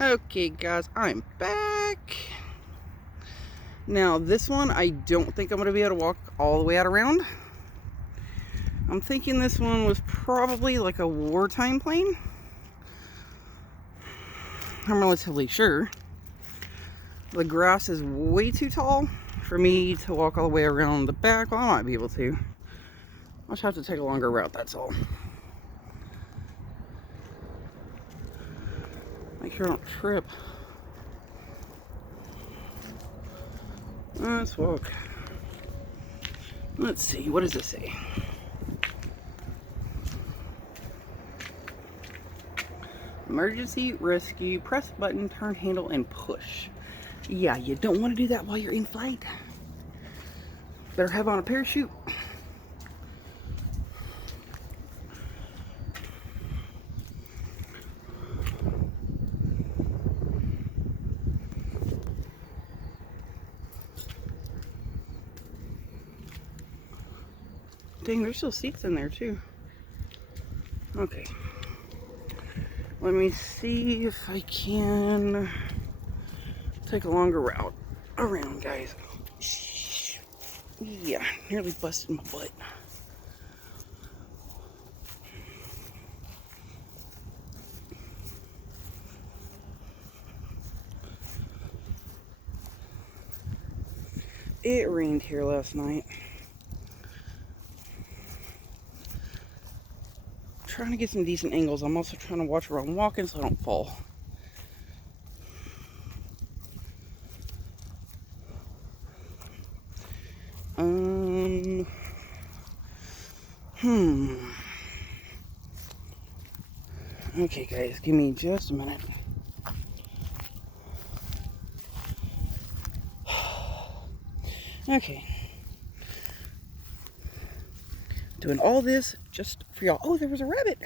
Okay guys, I'm back. Now this one, I don't think I'm going to be able to walk all the way out around. I'm thinking this one was probably like a wartime plane. I'm relatively sure. The grass is way too tall for me to walk all the way around the back. Well, I might be able to. I'll just have to take a longer route, that's all. Make sure I don't trip. Let's walk. Let's see, what does it say? Emergency rescue, press button, turn handle, and push. Yeah, you don't want to do that while you're in flight. Better have on a parachute. Dang, there's still seats in there too. Okay. Let me see if I can take a longer route around, guys. Yeah, nearly busted my butt. It rained here last night. Trying to get some decent angles. I'm also trying to watch where I'm walking so I don't fall. Okay, guys, give me just a minute. Okay. Doing all this just for y'all. Oh, there was a rabbit.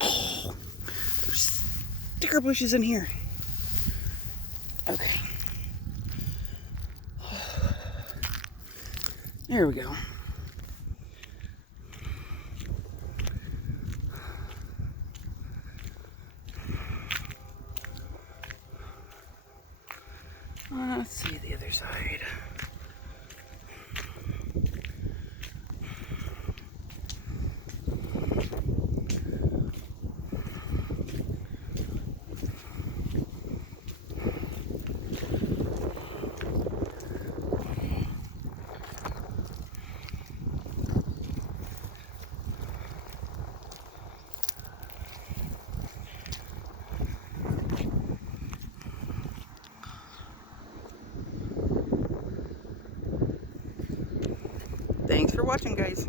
Oh, there's sticker bushes in here. Okay. There we go. Let's see the other side. Thanks for watching, guys.